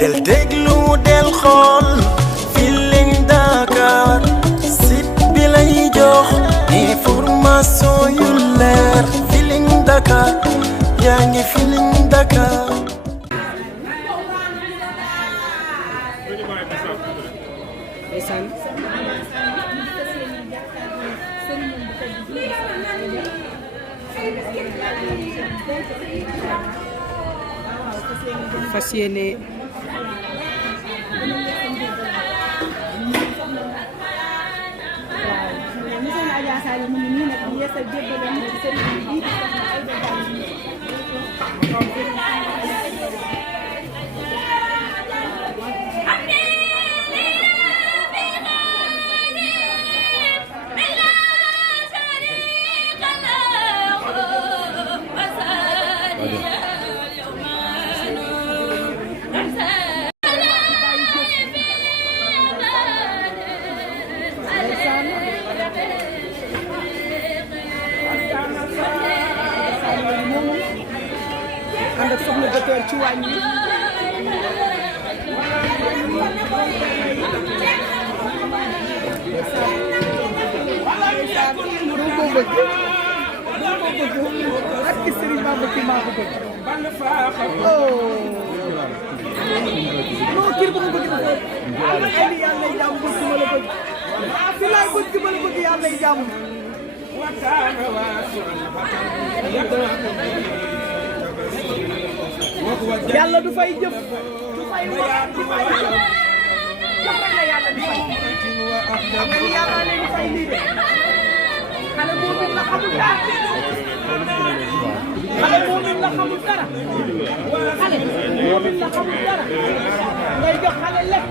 del déglu del xool Feeling Dakar site bi lay jox information yu leer Feeling Dakar yaa ngi Feeling Dakar. fas yéene ànd ak soxna docteur ci wàññi doo ko bëgg ak ki Serigne Bamba ki maa ko bëgg non kii ba ma bëgg dafa ay yàlla lay jàmm bëgg ma la bëgg fi laay bëgg ma la bëgg yàlla lay jàmm yàlla du fay jëf du fay wax du fay jëf jox rek la yàlla di fay xam nga ni yàlla leen di fay lii de xale moomin la xamul dara xale moomin la xamul dara xale moomin la xamul dara ngay jox xale lekk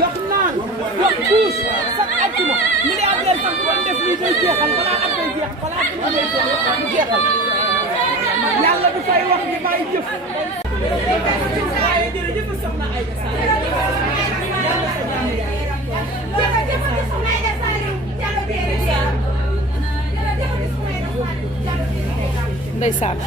jox naan jox puus sax àjjuma milliardaire sax bu doon def lii day jeexal balaa at day jeex balaa at day jeex du jeexal yàlla du fay wax di fay jëf waaye jërëjëf soxna Aïda ndeysaan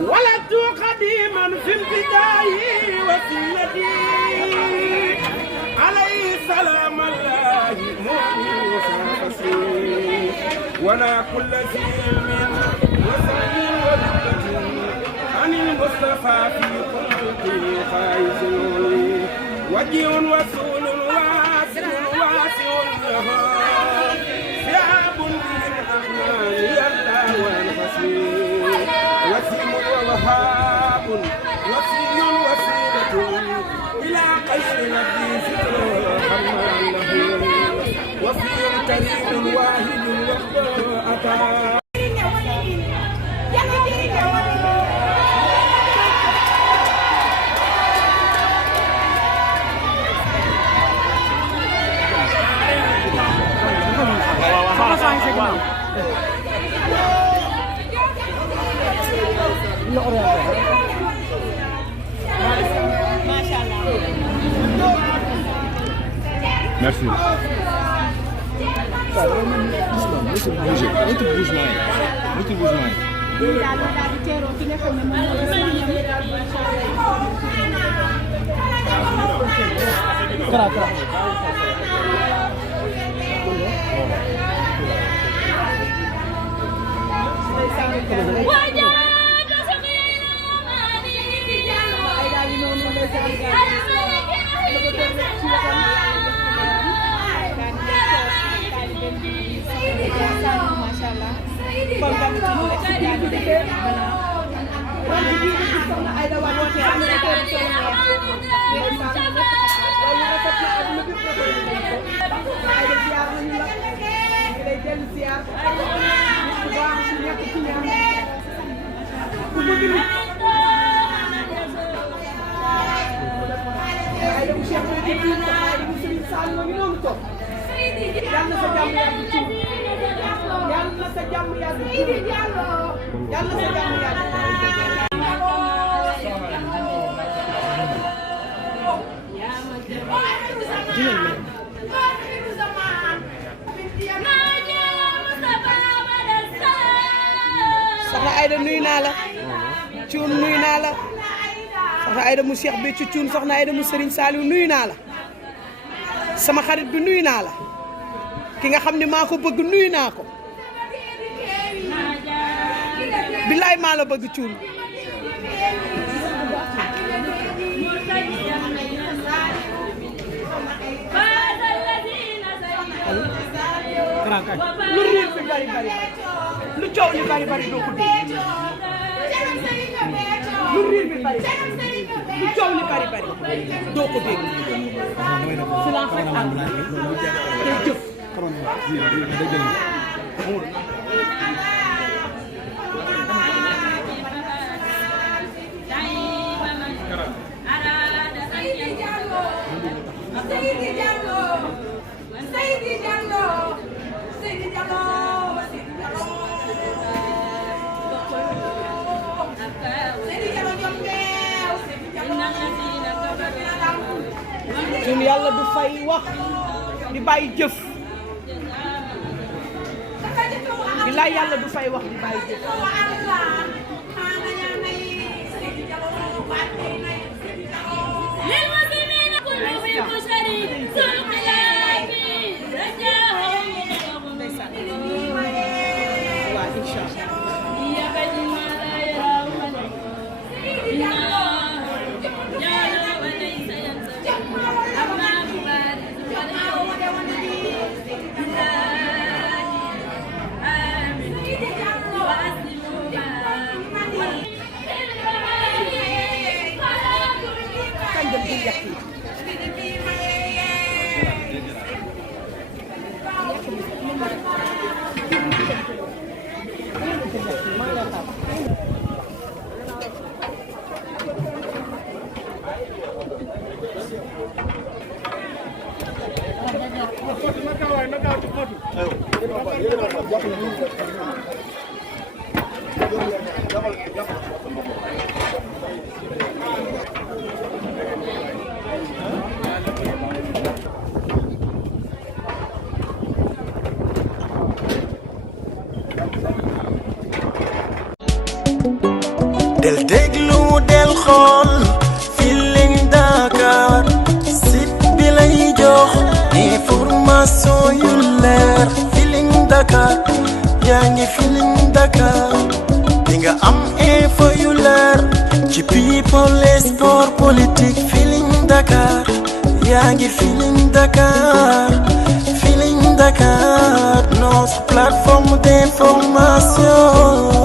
ولدت قديما في البداية وسيلتي عليه سلام الله موسى وانا كل ذي علم وسعي ورحمة عن المصطفى في قلبي خائف وجه وسول واسع واسع له ثياب من الرحمن يرضى والفصيل وسيم ووهاب وسي وسيلة إلى قير نبي ستر الرحمن له وفي كريم واحد وحده أتى Merci. jàmm yàgg ci yàlla na sa jàmm yàgg ci yàlla na sa jàmm yàgg. soxna Aïda nuyu naa la Cuun nuyu naa la soxna Aïda mu Cheikh bi ci Cuun soxna Aïda mu Serigne Saliou nuyu naa la sama xarit bi nuyu naa la ki nga xam ne maa ko bëgg nuyu naa ko billaay maa la bëgg Cuun lu riir bi bari bari lu coow li bari bari doo ko dégg lu riir bi bari lu coow li bari bari doo ko dégg silence rek am te jëf Cuun yàlla du fay wax di bàyyi jëf bilaay yàlla du fay wax di bàyyi jëf del déglu del xool Feeling Dakar site bi lay jox information yu leer Feeling Dakar yaa ngi Feeling Dakar di nga am info yu leer ci people et sport politique Feeling Dakar yaa ngi Feeling Dakar Feeling Dakar notre plateforme d'information